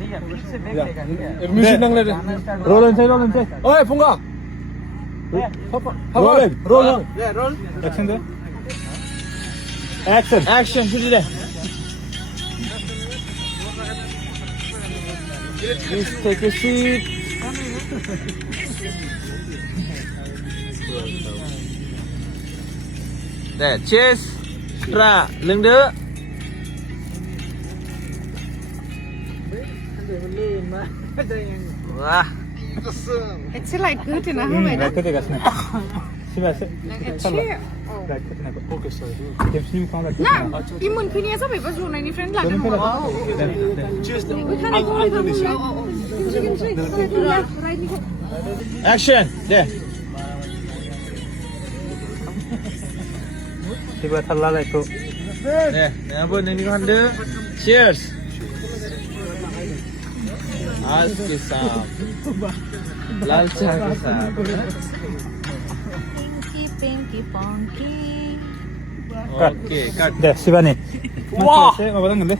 ठीक है फिर से देख लेगा ठीक है म्यूजिक डाल ले रोल एंड से ओए फुंगा रोल एक्शन दे एक्शन शुरू दे Please take a seat. There, cheers. Ra, lưng đứa. Wah. It's like good in a home. Like it is not. Sibase. Okay, sorry. Temsini kaam rakhe. Na, imun kini asa bhai basu nai ni friend la Cheers. Action. There. Tiba thalla lai to. There, apa ni kan dia? Cheers. आज के साथ लाल चाय के साथ Pinky Ponky. Okay cut दे शिवानी वाह मैं बताऊंगा ले